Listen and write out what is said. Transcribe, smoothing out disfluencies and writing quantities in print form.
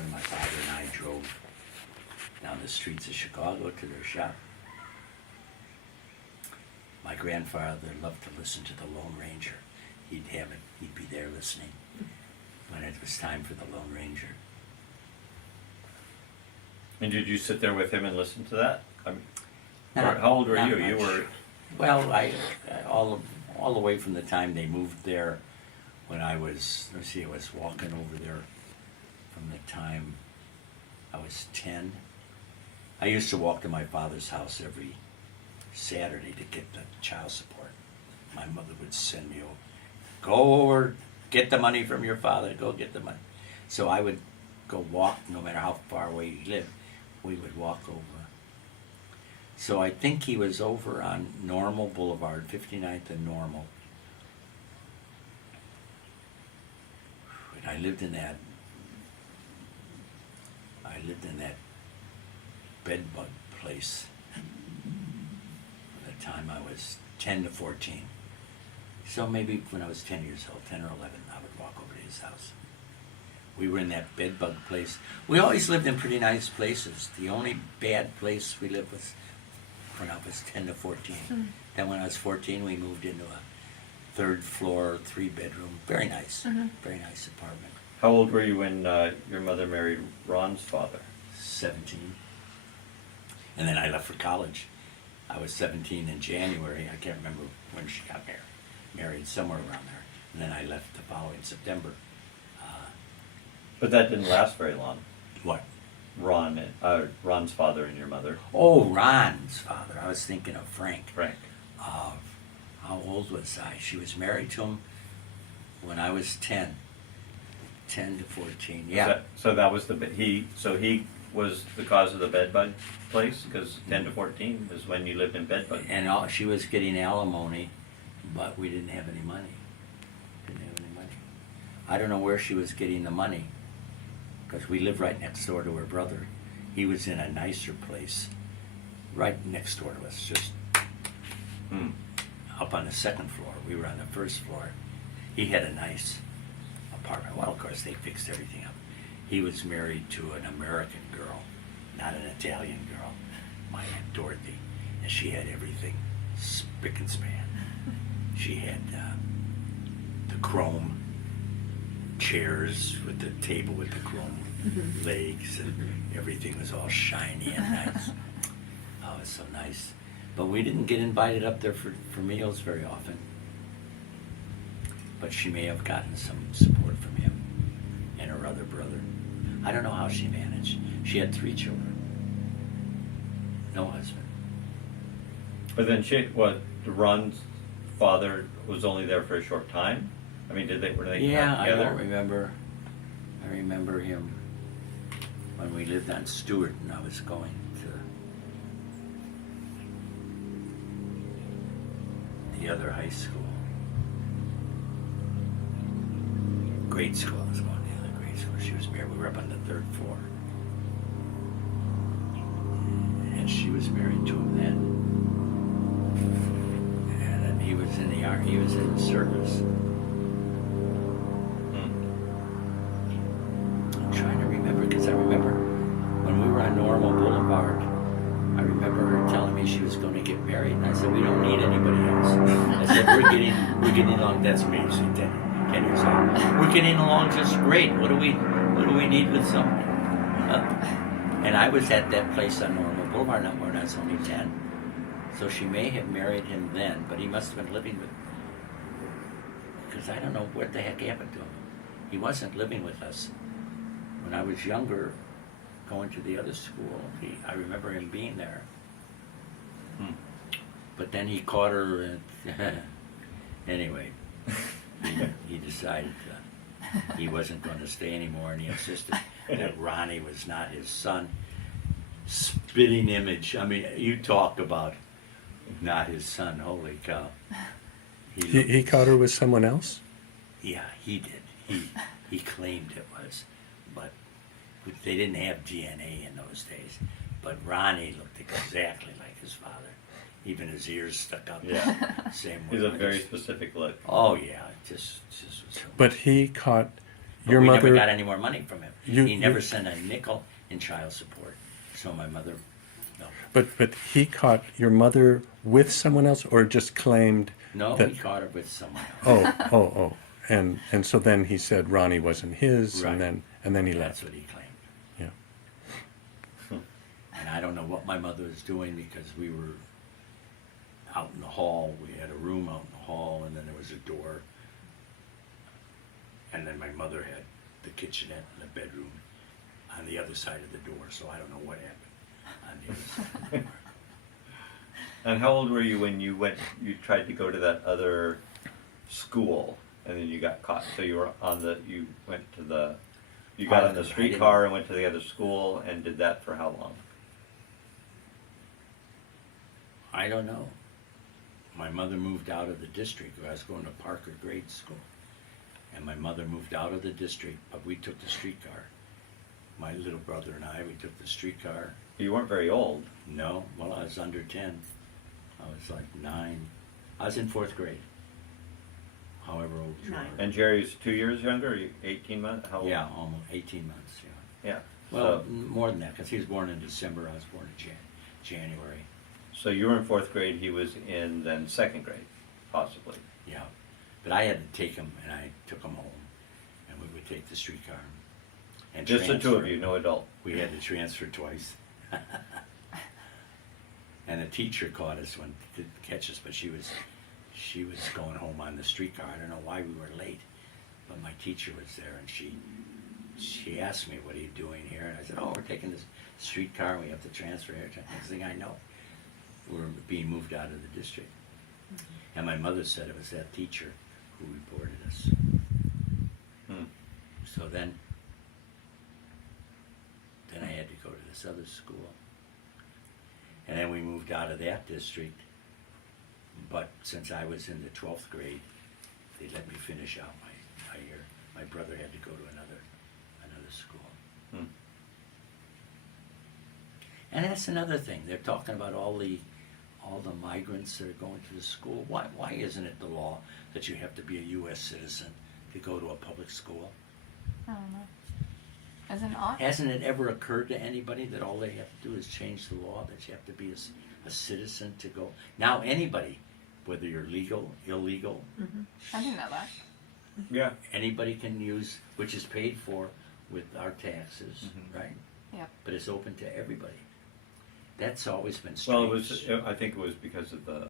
and my father and I drove down the streets of Chicago to their shop. My grandfather loved to listen to the Lone Ranger. He'd be there listening when it was time for the Lone Ranger. And did you sit there with him and listen to that? I mean, Not- how old were not you? You much. were. Well, all the way from the time they moved there, when I was, I was walking over there from the time I was 10. I used to walk to my father's house every Saturday to get the child support. My mother would send me over, go over, get the money from your father, go get the money. So I would go walk, no matter how far away he lived, we would walk over. So I think he was over on Normal Boulevard, 59th and Normal. And I lived in that bed bug place from the time I was 10 to 14. So maybe when I was 10 years old, 10 or 11, I would walk over to his house. We were in that bed bug place. We always lived in pretty nice places. The only bad place we lived was when I was 10 to 14. Then when I was 14, we moved into a third floor, 3-bedroom, very nice apartment. How old were you when your mother married Ron's father? 17. And then I left for college. I was 17 in January. I can't remember when she got married, somewhere around there. And then I left the following September. But that didn't last very long. What? Ron's father and your mother. Oh, Ron's father. I was thinking of Frank. Frank. How old was I? She was married to him when I was 10. 10 to 14, yeah. So that was he was the cause of the bed bug place, because 10 to 14 is when you lived in bed bug. And she was getting alimony, but we didn't have any money. I don't know where she was getting the money, because we lived right next door to her brother. He was in a nicer place, right next door to us, just up on the second floor. We were on the first floor. He had a nice apartment. Well, of course, they fixed everything up. He was married to an American girl, not an Italian girl, my Aunt Dorothy, and she had everything spick and span. She had the chrome chairs with the table with the chrome legs, and everything was all shiny and nice. Oh, it was so nice. But we didn't get invited up there for meals very often. But she may have gotten some support from him and her other brother. I don't know how she managed. She had 3 children. No husband. But then Ron's father was only there for a short time? I mean, were they Yeah, not I together? don't remember. I remember him when we lived on Stewart and I was going to the other high school. Grade school. I was going to the other grade school. She was married. We were up on the 3rd floor. And she was married to him then. And then he was in the army. He was in the service. I'm trying to remember, because I remember when we were on Normal Boulevard, I remember her telling me she was going to get married, and I said, we don't need anybody else. I said, we're getting along. That's me, she said. 10 years old. We're getting along just great. What do we need with somebody? And I was at that place on Normal Boulevard now when I was only 10. So she may have married him then, but he must have been living with, because I don't know what the heck happened to him. He wasn't living with us. When I was younger, going to the other school, I remember him being there. But then he caught her and anyway. He decided he wasn't going to stay anymore, and he insisted that Ronnie was not his son. Spitting image. I mean, you talk about not his son. Holy cow. He caught her with someone else? Yeah, he did. He claimed it was, but they didn't have DNA in those days. But Ronnie looked exactly like his father. Even his ears stuck up. Yeah. Same way. He's a very specific look. Oh yeah, just But he caught But Your we mother. never got any more money from him. You- He never you- sent a nickel in child support. So my mother, no. But he caught your mother with someone else, or just claimed No, that. he caught her with someone else. Oh. And so then he said Ronnie wasn't his, Right. and then he That's left. what he claimed. Yeah. And I don't know what my mother was doing because we were out in the hall. We had a room out in the hall, and then there was a door. And then my mother had the kitchenette and the bedroom on the other side of the door. So I don't know what happened on the other side of the door. And how old were you when you tried to go to that other school, and then you got caught? So you got on the I streetcar and went to the other school, and did that for how long? I don't know. My mother moved out of the district. I was going to Parker grade school. And my mother moved out of the district, but we took the streetcar. My little brother and I, we took the streetcar. You weren't very old. No, well, I was under 10. I was like 9. I was in 4th grade. However old you 9. are. And Jerry's 2 years younger, or 18 months? How old? Yeah, almost 18 months, yeah. Yeah. Well, So, more than that, because he was born in December, I was born in January. so you were in 4th grade, he was in then 2nd grade, possibly. Yeah. But I had to take him, and I took him home, and we would take the streetcar. And Just the two of transfer. you, no adult. We had to transfer twice. And a teacher caught us when to catch us, but she was going home on the streetcar. I don't know why we were late, but my teacher was there, and she asked me, "What are you doing here?" And I said, "Oh, we're taking this streetcar, and we have to transfer here." Next thing I know, we're being moved out of the district. And my mother said it was that teacher who reported us. Hmm. So then I had to go to this other school. And then we moved out of that district. But since I was in the 12th grade, they let me finish out my year. My brother had to go to another school. Hmm. And that's another thing. They're talking about all the migrants that are going to the school. Why isn't it the law that you have to be a U.S. citizen to go to a public school? I don't know. Isn't it odd? Hasn't it ever occurred to anybody that all they have to do is change the law, that you have to be a citizen to go? Now anybody, whether you're legal, illegal, I didn't know that. Yeah. anybody can use, which is paid for with our taxes, right? Yep. But it's open to everybody. That's always been Well, strange. I think it was because of the